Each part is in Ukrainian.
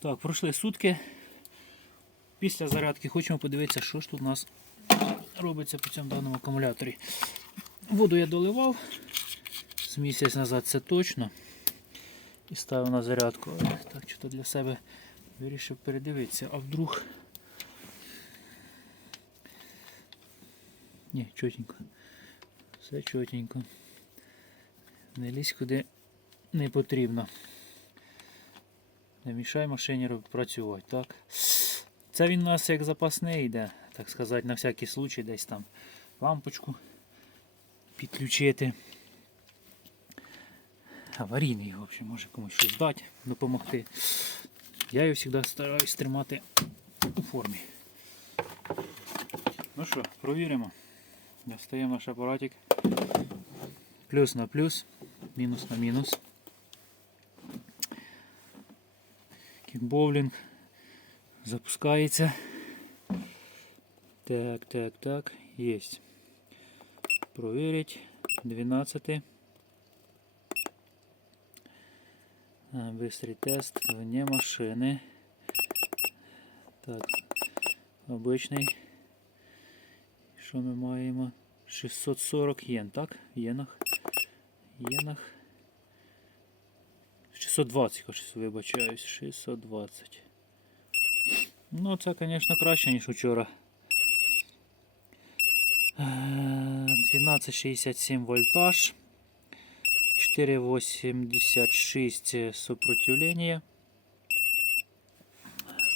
Так, пройшли сутки. Після зарядки хочемо подивитися, що ж тут у нас робиться по цьому даному акумуляторі. Воду я доливав з місяць назад, це точно. І ставив на зарядку. Так, що то для себе вирішив передивитися. А вдруг. Ні, чотенько. Все чотенько. Не лізь куди не потрібно. Не мішай машині працювати, так? Це він у нас як запасний йде, так сказати, на всякий случай десь там лампочку підключити. Аварійний, в общем, може комусь щось дати, допомогти. Я його завжди стараюсь тримати у формі. Ну що, провіримо. Достаємо наш апаратик. Плюс на плюс, мінус на мінус. Кікбовлінг запускається. Так, так, так, есть. Проверить. 12. А, Быстрый тест вне машини. Так, обичний. Що ми маємо? 640 єн, так? В єнах. Єнах. 620, хочу вибачаюсь. 620. Ну, це, звісно, краще, ніж вчора. Е, 1267 вольтаж. 486 сопротивление.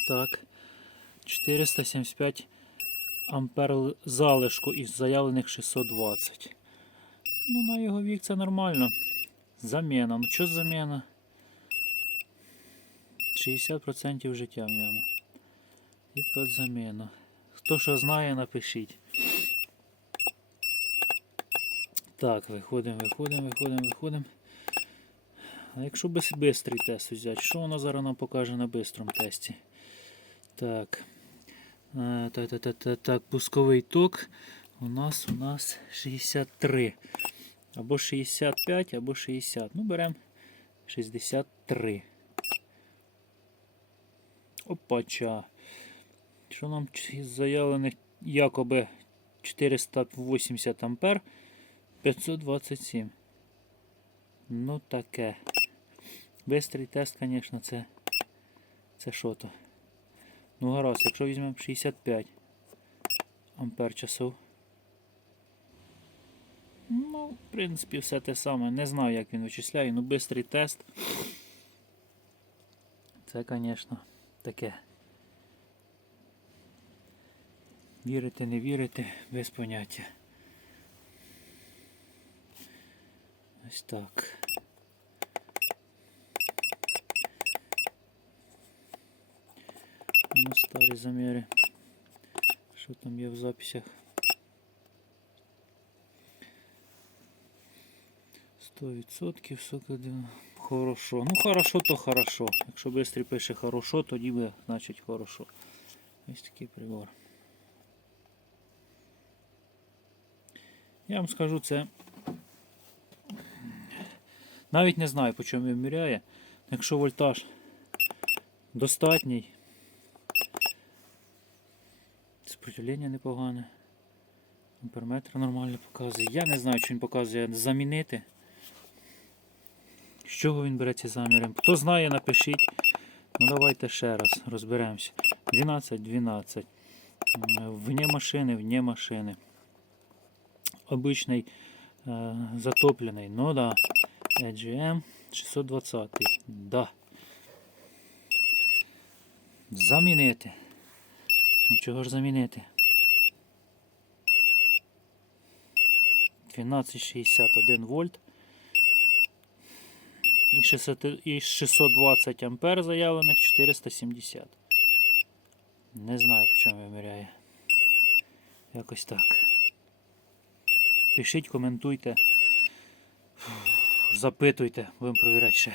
Так. 475 ампер залишку із заявлених 620. Ну, на його вік це нормально. Заміна. Ну що заміна? 60% життя в ньому. І під заміну. Хто що знає, напишіть. Так, виходимо, виходимо, виходимо, виходимо. А якщо бистрий тест взяти, що воно зараз нам покаже на бистрому тесті? Так. Е, Так, так, так, так, так, пусковий ток у нас у нас 63. Або 65, або 60. Ну, беремо 63. Опача. Що нам заявлених якоби 480 ампер 527. Ну таке. Бистрий тест, звісно, це. Це що то? Ну гаразд, якщо візьмемо 65 ампер часов. Ну, в принципі, все те саме. Не знаю, як він вичисляє, ну бистрий тест. Це, звісно, таке. Вірити, не вірити, без поняття. Ось так. Ну, старі заміри. Що там є в записях? 100% сока. Хорошо. Ну хорошо, то хорошо. Якщо бистрий пише хорошо, тоді би, значить хорошо. Ось такий прибор. Я вам скажу це. Навіть не знаю, по чому він міряє. Якщо вольтаж достатній, сопротивлення непогане. Амперметр нормально показує. Я не знаю, що він показує замінити. З чого він бере ці? Хто знає, напишіть. Ну давайте ще раз розберемося. 12, 12. М, Вне машини, вне машини. Обичний е, затоплений. Ну да. EGM 620. Да. Замінити. Ну чого ж замінити? 1261 вольт. І 620 ампер заявлених 470. Не знаю, по чому виміряє. Якось так. Пишіть, коментуйте, запитуйте, будемо провіряти ще.